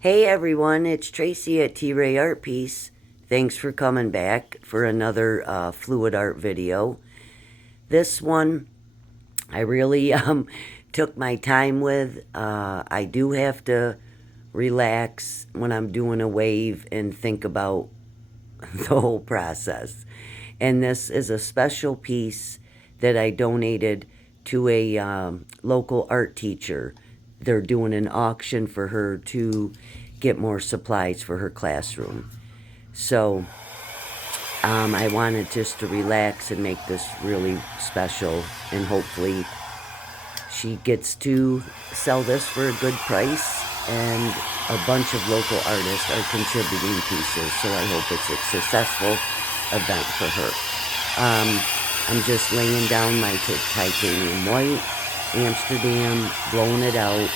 Hey everyone, it's Tracy at T-Ray Art Piece. Thanks for coming back for another fluid art video. This one I really took my time with. I do have to relax when I'm doing a wave and think about the whole process. And this is a special piece that I donated to a local art teacher. They're doing an auction for her to get more supplies for her classroom. So I wanted just to relax and make this really special, and hopefully she gets to sell this for a good price, and a bunch of local artists are contributing pieces, so I hope it's a successful event for her. I'm just laying down my titanium white, Amsterdam, blowing it out,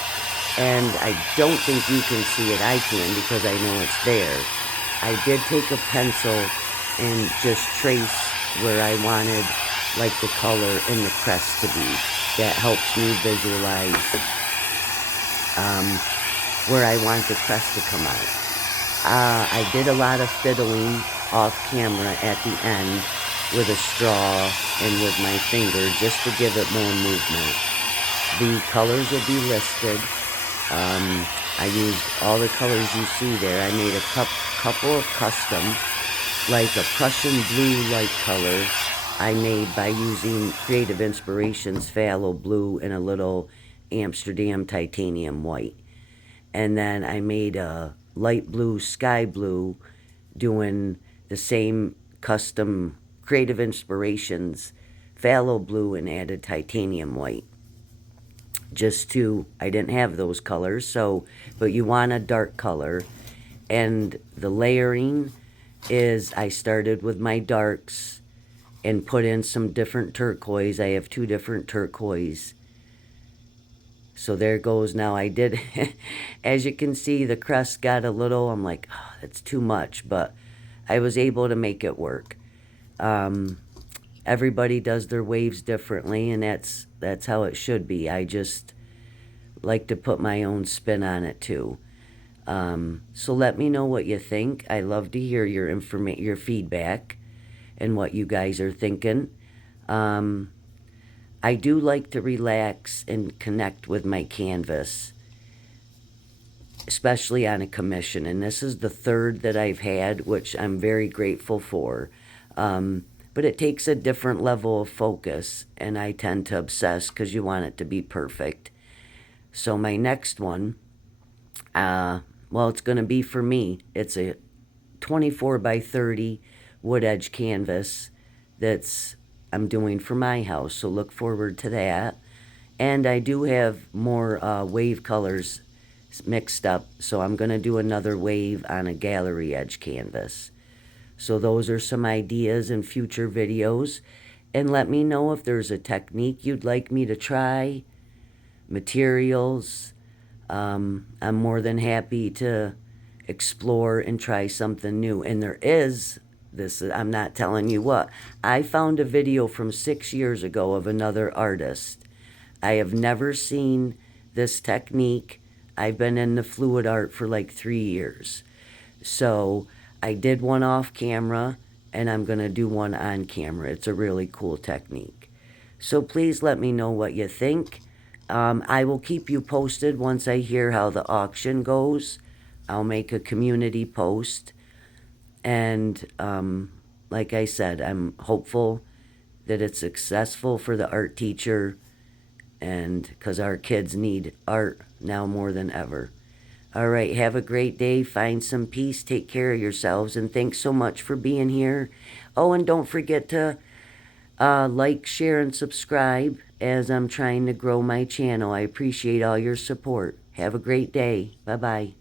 and I don't think you can see it. I can because I know it's there. I did take a pencil and just trace where I wanted like the color and the crest to be. That helps me visualize where I want the crest to come out. I did a lot of fiddling off camera at the end with a straw and with my finger just to give it more movement. The colors will be listed. I used all the colors you see there. I made a couple of custom, like a Prussian blue light color I made by using Creative Inspirations phthalo blue and a little Amsterdam titanium white. And then I made a light blue, sky blue, doing the same custom Creative Inspirations phthalo blue and added titanium white. I didn't have those colors, but you want a dark color. And the layering is, I started with my darks and put in some different turquoise. I have 2 different turquoise. So there goes. Now I did, as you can see, the crest got a little, I'm like, oh, that's too much, but I was able to make it work. Everybody does their waves differently, and that's how it should be. I just like to put my own spin on it too. So let me know what you think. I love to hear your feedback and what you guys are thinking. I do like to relax and connect with my canvas, especially on a commission. And this is the 3rd that I've had, which I'm very grateful for. But it takes a different level of focus, and I tend to obsess because you want it to be perfect. So my next one, well, it's going to be for me. It's a 24 by 30 wood edge canvas I'm doing for my house, so look forward to that. And I do have more wave colors mixed up, so I'm going to do another wave on a gallery edge canvas. So those are some ideas in future videos. And let me know if there's a technique you'd like me to try, materials. I'm more than happy to explore and try something new. And there is this, I'm not telling you what. I found a video from 6 years ago of another artist. I have never seen this technique. I've been in the fluid art for like 3 years. So I did one off camera, and I'm going to do one on camera. It's a really cool technique. So please let me know what you think. I will keep you posted once I hear how the auction goes. I'll make a community post. And like I said, I'm hopeful that it's successful for the art teacher, and because our kids need art now more than ever. All right, have a great day. Find some peace. Take care of yourselves. And thanks so much for being here. Oh, and don't forget to like, share, and subscribe as I'm trying to grow my channel. I appreciate all your support. Have a great day. Bye-bye.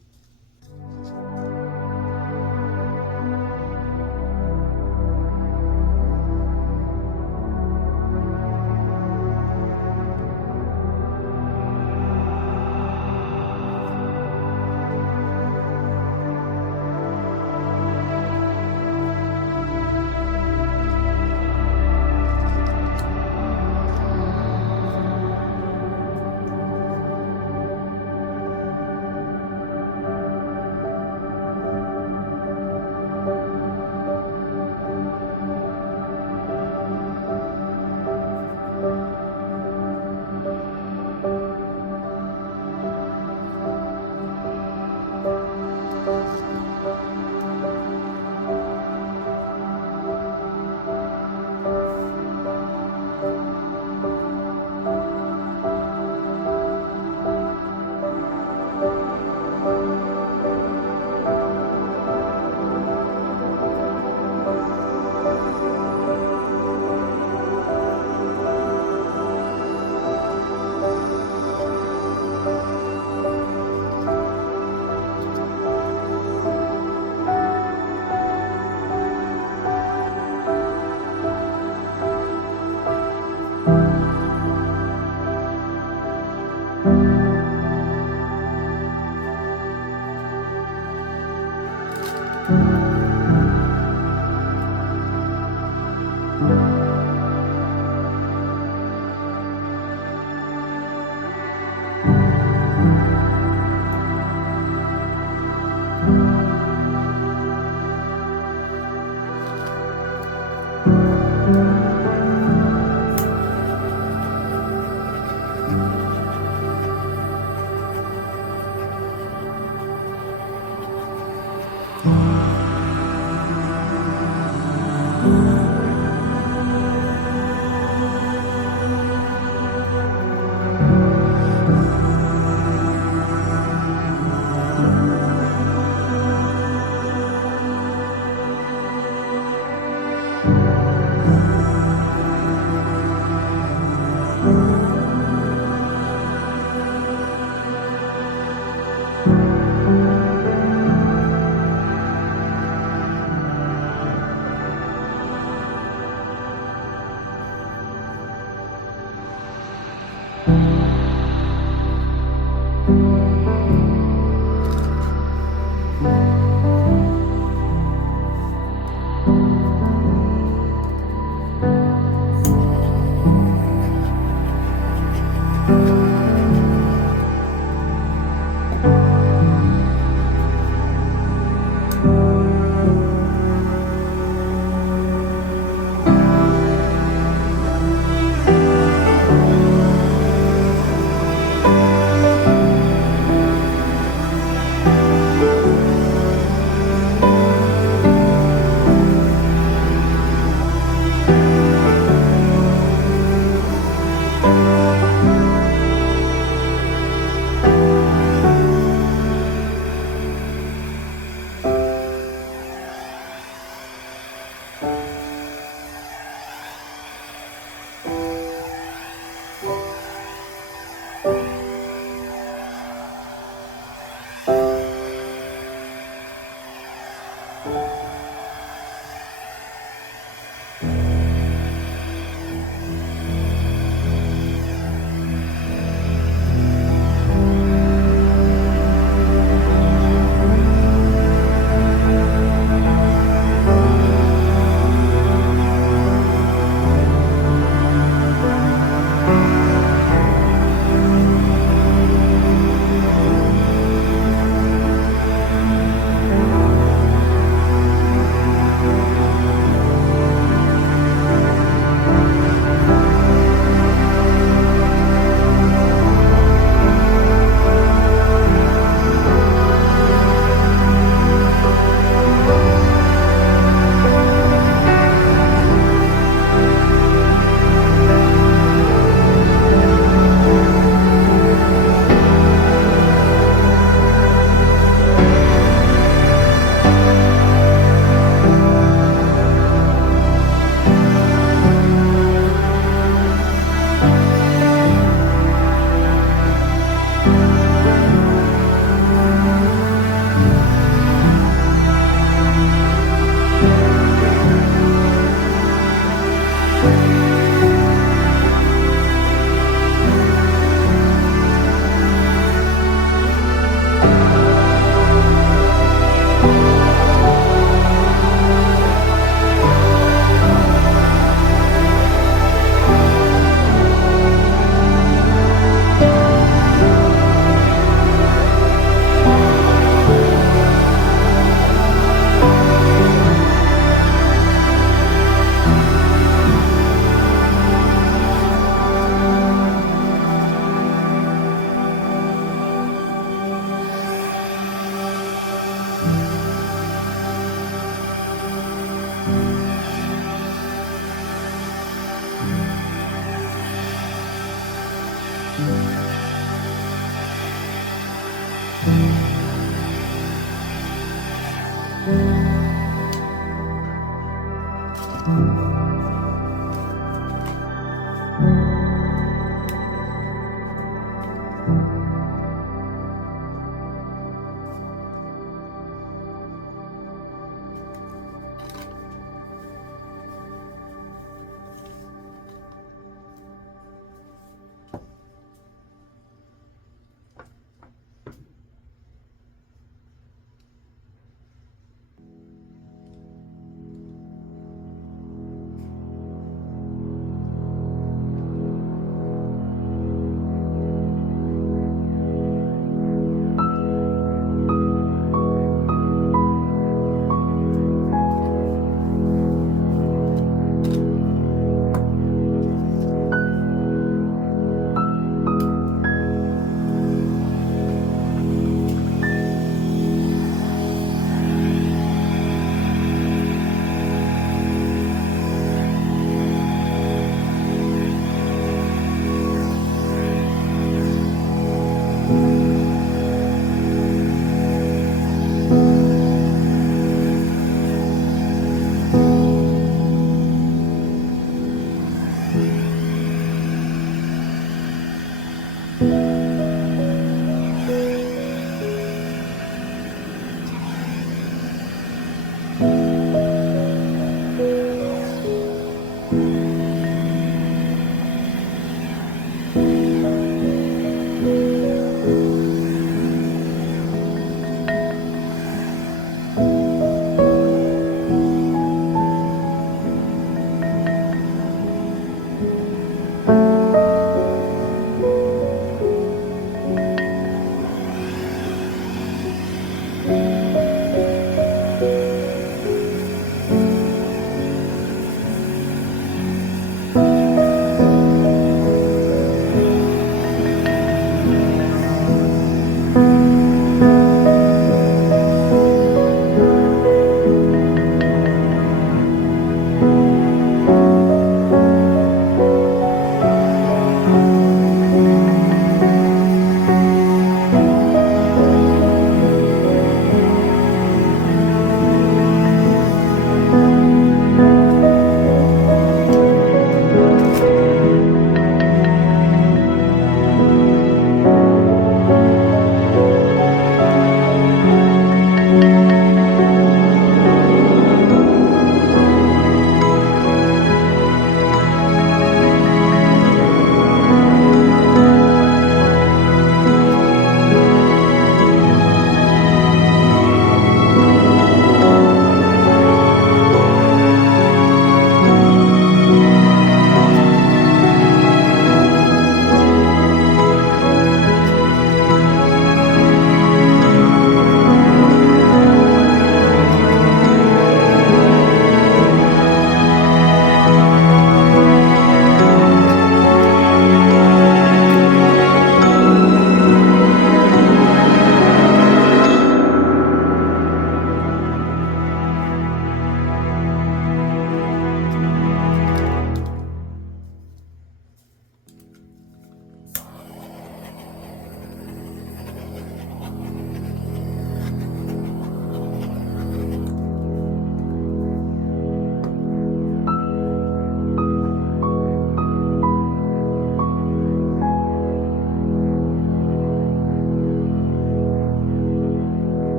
bye.